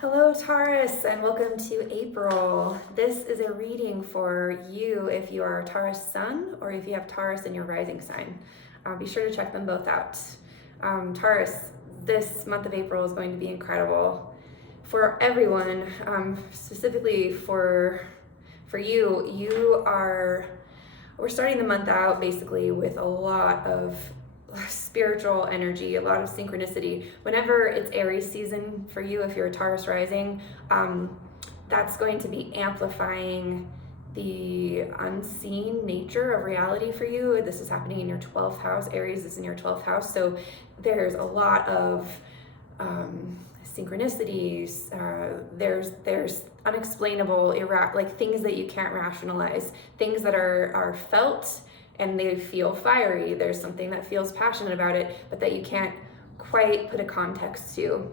Hello, Taurus, and welcome to April. This is a reading for you if you are Taurus Sun or if you have Taurus in your rising sign. Be sure to check them both out. Taurus, this month of April is going to be incredible for everyone, specifically for you. We're starting the month out basically with a lot of spiritual energy, a lot of synchronicity. Whenever it's Aries season for you, if you're a Taurus rising, that's going to be amplifying the unseen nature of reality for you. This is happening in your 12th house. Aries is in your 12th house. So there's a lot of synchronicities. There's unexplainable, like things that you can't rationalize, things that are felt and they feel fiery. There's something that feels passionate about it, but that you can't quite put a context to.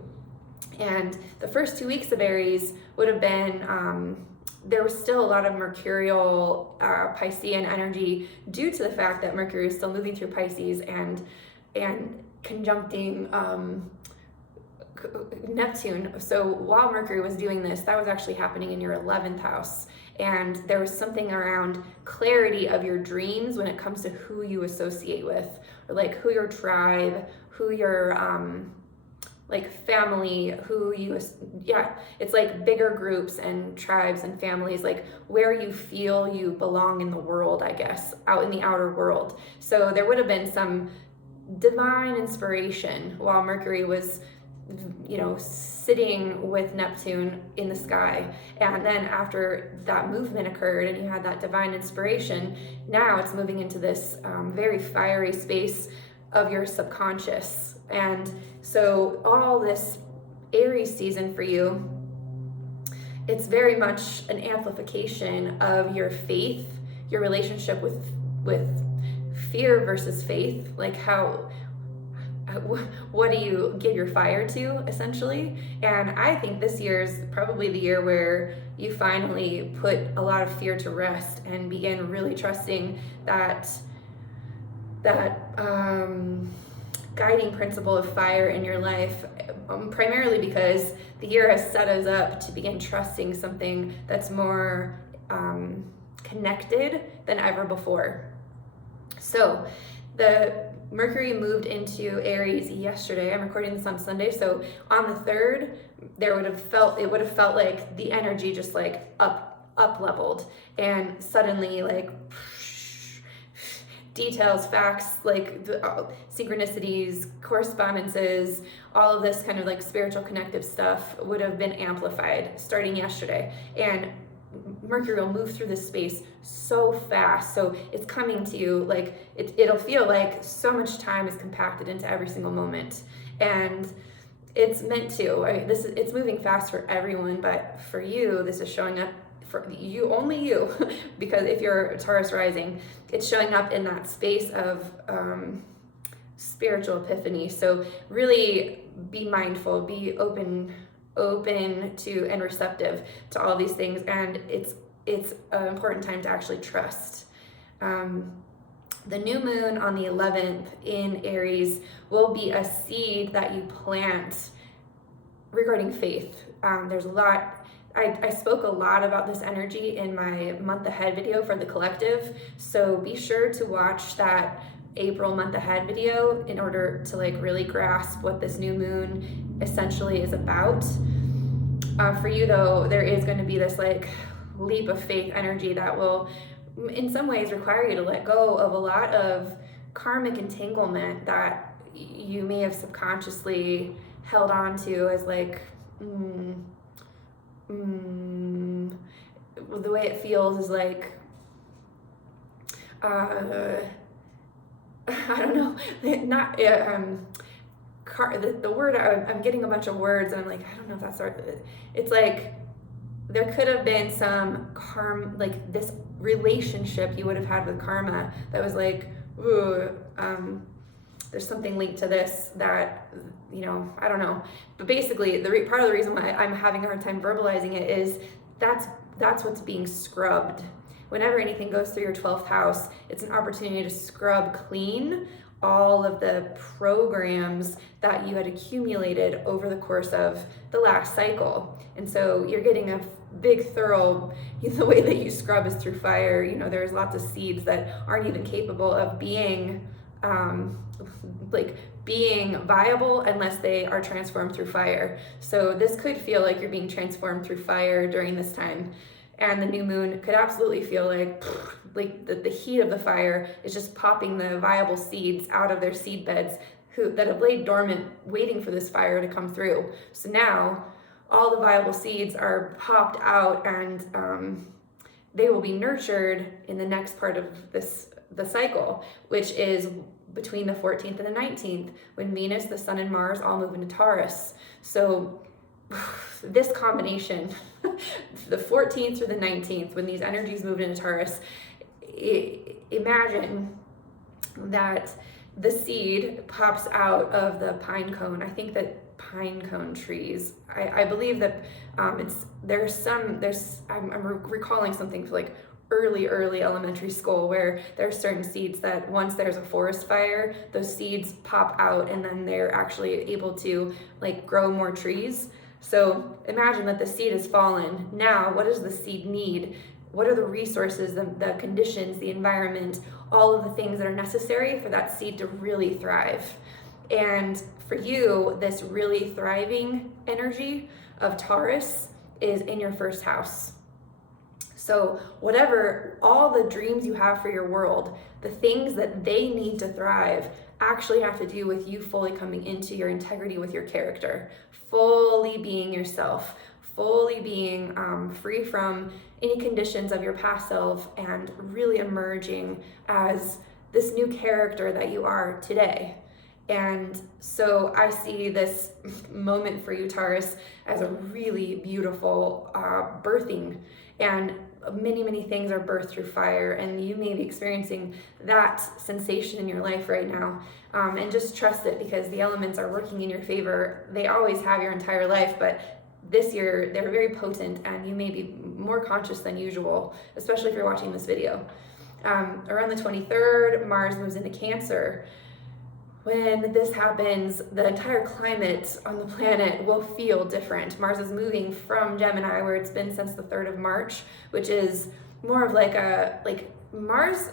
And the first 2 weeks of Aries would have been, there was still a lot of mercurial Piscean energy due to the fact that Mercury is still moving through Pisces and conjuncting Neptune. So while Mercury was doing this, that was actually happening in your 11th house. And there was something around clarity of your dreams when it comes to who you associate with, or like who your tribe, who your like family, it's like bigger groups and tribes and families, like where you feel you belong in the world, I guess, out in the outer world. So there would have been some divine inspiration while Mercury was sitting with Neptune in the sky. And then after that movement occurred and you had that divine inspiration, now it's moving into this very fiery space of your subconscious. And so all this Aries season for you, it's very much an amplification of your faith, your relationship with fear versus faith, like what do you give your fire to, essentially. And I think this year is probably the year where you finally put a lot of fear to rest and begin really trusting that guiding principle of fire in your life, primarily because the year has set us up to begin trusting something that's more connected than ever before. So the Mercury moved into Aries yesterday. I'm recording this on Sunday, so on the 3rd, it would have felt like the energy just like up leveled, and suddenly like details, facts, like synchronicities, correspondences, all of this kind of like spiritual connective stuff would have been amplified starting yesterday. And Mercury will move through this space so fast, so it's coming to you like it'll feel like so much time is compacted into every single moment, and it's meant to. It's moving fast for everyone, but for you, this is showing up for you, only you, because if you're a Taurus rising, it's showing up in that space of spiritual epiphany. So really be mindful, be open to and receptive to all these things, and it's an important time to actually trust. The new moon on the 11th in Aries will be a seed that you plant regarding faith. There's a lot. I spoke a lot about this energy in my month ahead video for the collective, so be sure to watch that April month ahead video in order to like really grasp what this new moon essentially is about. For you though, there is going to be this like leap of faith energy that will in some ways require you to let go of a lot of karmic entanglement that you may have subconsciously held on to as like the way it feels is like I don't know, not the word, I'm getting a bunch of words and I'm like, I don't know if that's right. It's like there could have been some like this relationship you would have had with karma that was like, ooh, there's something linked to this that, I don't know. But basically, part of the reason why I'm having a hard time verbalizing it is that's what's being scrubbed. Whenever anything goes through your 12th house, it's an opportunity to scrub clean all of the programs that you had accumulated over the course of the last cycle. And so you're getting a big thorough, the way that you scrub is through fire. You know, there's lots of seeds that aren't even capable of being being viable unless they are transformed through fire. So this could feel like you're being transformed through fire during this time. And the new moon could absolutely feel like the heat of the fire is just popping the viable seeds out of their seed beds that have laid dormant waiting for this fire to come through. So now all the viable seeds are popped out, and they will be nurtured in the next part of the cycle, which is between the 14th and the 19th, when Venus, the Sun, and Mars all move into Taurus. So this combination, the 14th through the 19th, when these energies move into Taurus, imagine that the seed pops out of the pine cone. I think that pine cone trees, I believe that I'm recalling something for like early elementary school, where there are certain seeds that once there's a forest fire, those seeds pop out and then they're actually able to like grow more trees. So imagine that the seed has fallen. Now, what does the seed need? What are the resources, the conditions, the environment, all of the things that are necessary for that seed to really thrive? And for you, this really thriving energy of Taurus is in your first house. So whatever, all the dreams you have for your world, the things that they need to thrive actually have to do with you fully coming into your integrity with your character, fully being yourself, fully being free from any conditions of your past self, and really emerging as this new character that you are today. And so I see this moment for you, Taurus, as a really beautiful birthing, and many things are birthed through fire, and you may be experiencing that sensation in your life right now. And just trust it, because the elements are working in your favor. They always have your entire life, but this year they're very potent, and you may be more conscious than usual, especially if you're watching this video. Around the 23rd, Mars moves into Cancer. When this happens, the entire climate on the planet will feel different. Mars is moving from Gemini, where it's been since the 3rd of March, which is more of Mars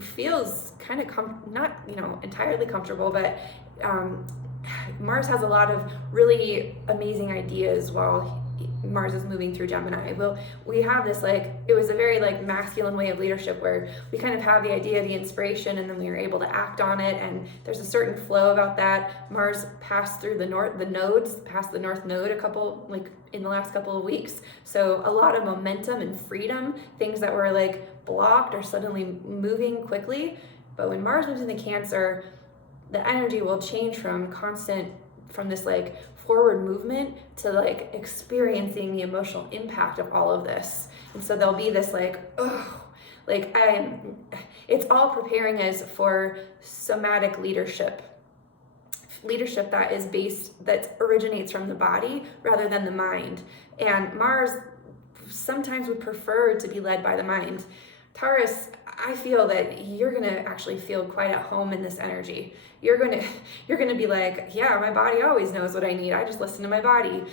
feels kind of not entirely comfortable, but Mars has a lot of really amazing ideas while Mars is moving through Gemini. We have this it was a very masculine way of leadership, where we kind of have the idea, the inspiration, and then we are able to act on it, and there's a certain flow about that. Mars passed through the north node in the last couple of weeks, so a lot of momentum and freedom, things that were blocked are suddenly moving quickly. But when Mars moves into Cancer, the energy will change from this forward movement to experiencing the emotional impact of all of this. And so there'll be this it's all preparing us for somatic leadership that originates from the body rather than the mind. And Mars sometimes would prefer to be led by the mind. Taurus, I feel that you're gonna actually feel quite at home in this energy. You're gonna be yeah, my body always knows what I need. I just listen to my body.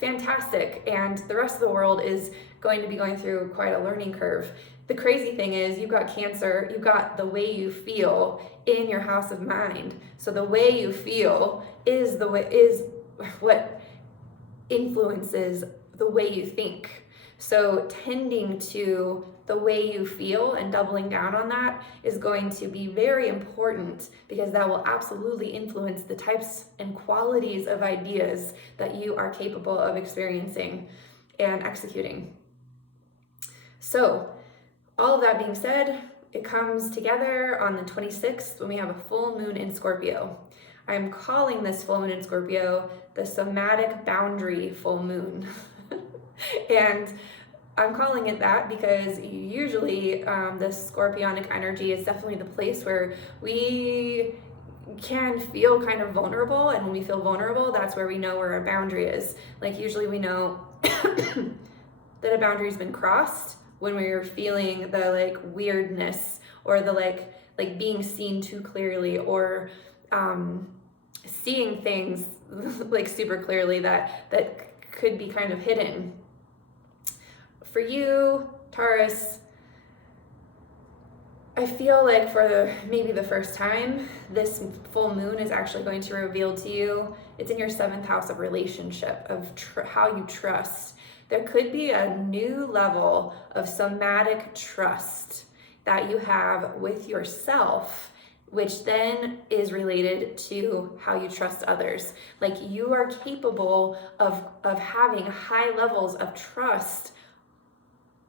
Fantastic. And the rest of the world is going to be going through quite a learning curve. The crazy thing is, you've got Cancer, you've got the way you feel in your house of mind. So the way you feel is what influences the way you think. So tending to the way you feel and doubling down on that is going to be very important, because that will absolutely influence the types and qualities of ideas that you are capable of experiencing and executing. So all of that being said, it comes together on the 26th when we have a full moon in Scorpio. I'm calling this full moon in Scorpio the somatic boundary full moon. And I'm calling it that because usually the scorpionic energy is definitely the place where we can feel kind of vulnerable, and when we feel vulnerable, that's where we know where our boundary is. Usually we know that a boundary's been crossed when we're feeling the weirdness or the like being seen too clearly, or seeing things like super clearly that could be kind of hidden. For you, Taurus, I feel like for maybe the first time, this full moon is actually going to reveal to you, it's in your 7th house of relationship, of how you trust. There could be a new level of somatic trust that you have with yourself, which then is related to how you trust others. Like, you are capable of having high levels of trust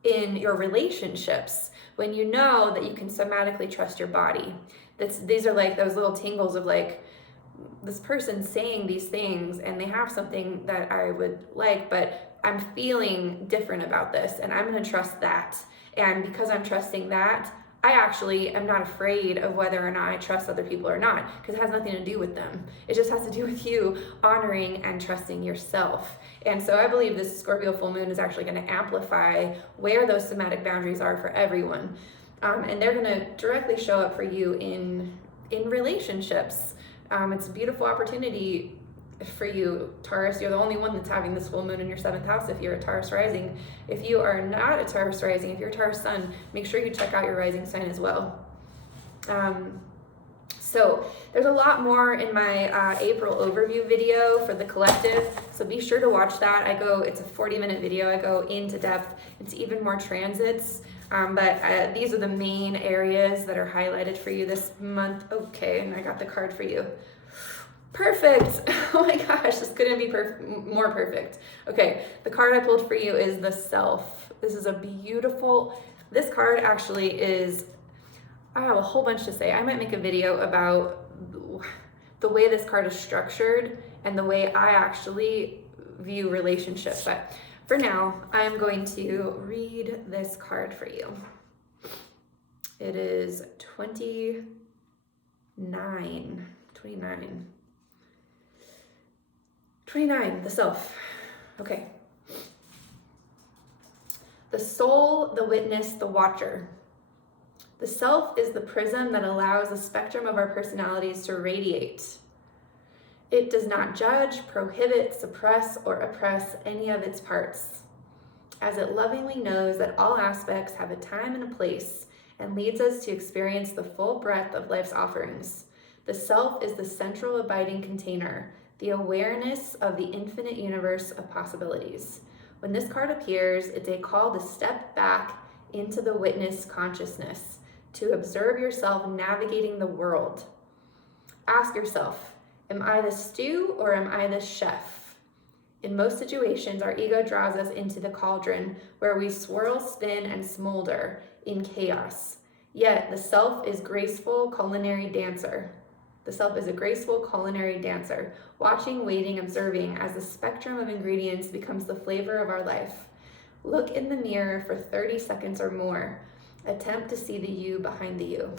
in your relationships when you know that you can somatically trust your body. These are like those little tingles of like, this person saying these things and they have something that I would like, but I'm feeling different about this, and I'm going to trust that. And because I'm trusting that, I actually am not afraid of whether or not I trust other people or not, because it has nothing to do with them. It just has to do with you honoring and trusting yourself. And so I believe this Scorpio full moon is actually going to amplify where those somatic boundaries are for everyone. And they're going to directly show up for you in relationships. It's a beautiful opportunity for you, Taurus. You're the only one that's having this full moon in your 7th house if you're a Taurus rising. If you are not a Taurus rising, if you're a Taurus sun, make sure you check out your rising sign as well. So there's a lot more in my April overview video for the collective, so be sure to watch that. It's a 40-minute video. I go into depth into even more transits, but these are the main areas that are highlighted for you this month. Okay, and I got the card for you. Perfect. Oh my gosh, this couldn't be more perfect. Okay, the card I pulled for you is the Self. This is a beautiful, this card actually is, I have a whole bunch to say. I might make a video about the way this card is structured and the way I actually view relationships. But for now, I'm going to read this card for you. It is 29. 29, the Self. Okay. The soul, the witness, the watcher. The Self is the prism that allows the spectrum of our personalities to radiate. It does not judge, prohibit, suppress, or oppress any of its parts, as it lovingly knows that all aspects have a time and a place, and leads us to experience the full breadth of life's offerings. The Self is the central abiding container, the awareness of the infinite universe of possibilities. When this card appears, it's a call to step back into the witness consciousness, to observe yourself navigating the world. Ask yourself, am I the stew or am I the chef? In most situations, our ego draws us into the cauldron where we swirl, spin, and smolder in chaos. Yet the Self is graceful culinary dancer. The Self is a graceful culinary dancer, watching, waiting, observing as the spectrum of ingredients becomes the flavor of our life. Look in the mirror for 30 seconds or more. Attempt to see the you behind the you.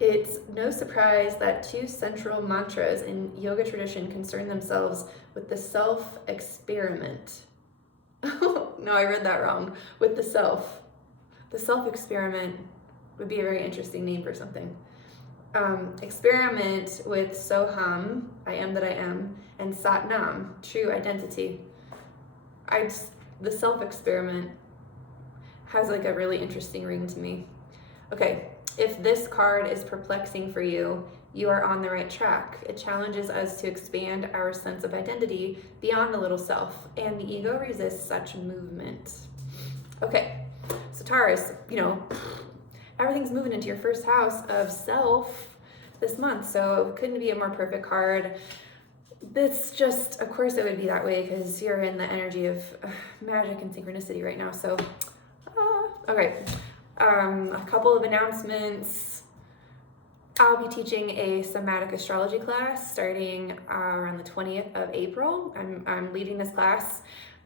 It's no surprise that 2 central mantras in yoga tradition concern themselves with the self-experiment. No, I read that wrong. With the self. The self-experiment would be a very interesting name for something. Experiment with Soham, I am that I am, and Satnam, true identity. The self-experiment has like a really interesting ring to me. Okay, if this card is perplexing for you, you are on the right track. It challenges us to expand our sense of identity beyond the little self, and the ego resists such movement. Okay, so Taurus, everything's moving into your 1st house of self this month, so it couldn't be a more perfect card. It's just, of course it would be that way because you're in the energy of magic and synchronicity right now. So, okay, a couple of announcements. I'll be teaching a somatic astrology class starting around the 20th of April. I'm leading this class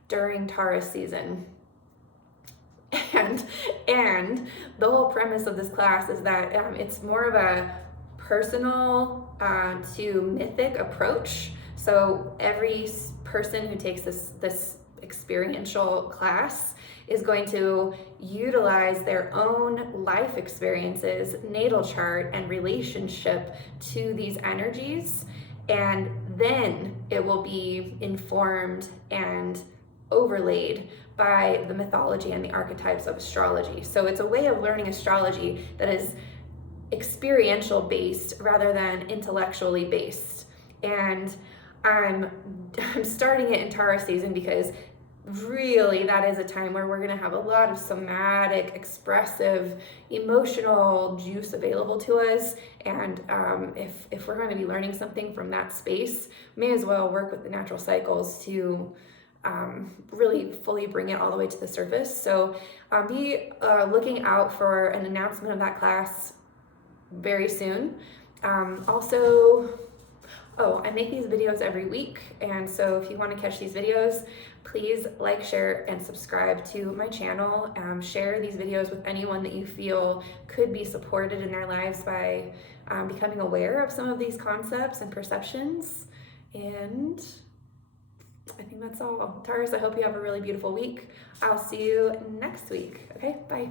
during Taurus season. And the whole premise of this class is that it's more of a personal to mythic approach. So every person who takes this experiential class is going to utilize their own life experiences, natal chart, and relationship to these energies, and then it will be informed and overlaid by the mythology and the archetypes of astrology. So it's a way of learning astrology that is experiential based rather than intellectually based. And I'm starting it in Taurus season because really that is a time where we're going to have a lot of somatic, expressive, emotional juice available to us. And if we're going to be learning something from that space, may as well work with the natural cycles to really fully bring it all the way to the surface. So be looking out for an announcement of that class very soon. Also, I make these videos every week, and so if you want to catch these videos, please like, share, and subscribe to my channel. Share these videos with anyone that you feel could be supported in their lives by becoming aware of some of these concepts and perceptions. And I think that's all. Taurus, I hope you have a really beautiful week. I'll see you next week. Okay, bye.